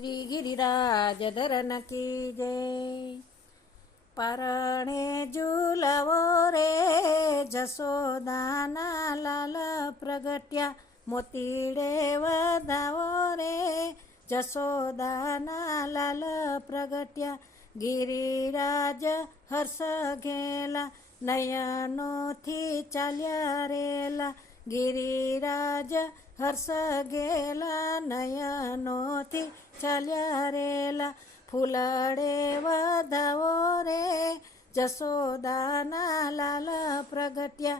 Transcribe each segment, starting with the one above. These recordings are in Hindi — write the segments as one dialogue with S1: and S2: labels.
S1: શ્રી ગિરિરાજ ધરન કી જય પરણે ઝૂલવો રે જસોદાના લાલ પ્રગટ્યા મોતીડે વધાવો રે જસોદાના લાલ પ્રગટ્યા ગિરિરાજ હર્ષ ઘેલા નયનોથી ચાલ્યા રેલા ગિરિરાજ हर्ष गेला नयनोथी चल रेला फुलडे वो रे जसोदाना लाल प्रगट्या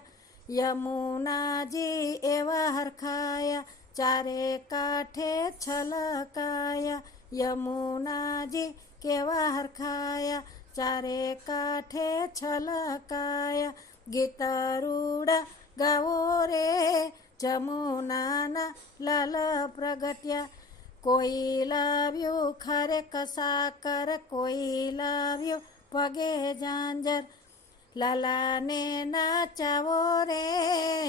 S1: यमुनाजी एवा हरखाया चारे काठे छलकाया यमुनाजी केवा हरखाया चारे काठे छलकाया गीतरूढ गावो रे જમુનાના લાલ પ્રગટ્યા કોઈ લાવ્યું ખરે કસાકર કોઈ લાવ્યું પગે ઝાંઝર લાલાને નાચાવો રે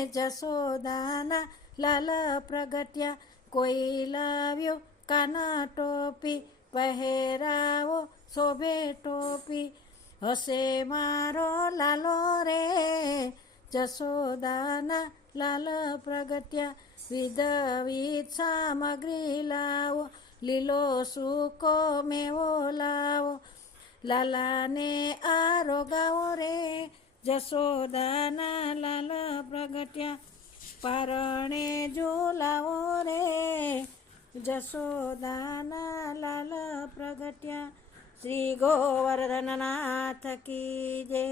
S1: જશોદાના લાલ પ્રગટ્યા કોઈ લાવ્યો કાના ટોપી પહેરાવો શોભે ટોપી હશે મારો લાલો રે જશોદાના લાલ પ્રગટ્યા વિધવિત સામગ્રી લાવો લીલો સૂકો મેવો લાવો લાલાને આરોગાવો રે જશોદાના લાલ પ્રગટ્યા પારણે ઝોલાવો રે જશોદાના લાલ પ્રગટ્યા શ્રી ગોવર્ધનનાથ કી જય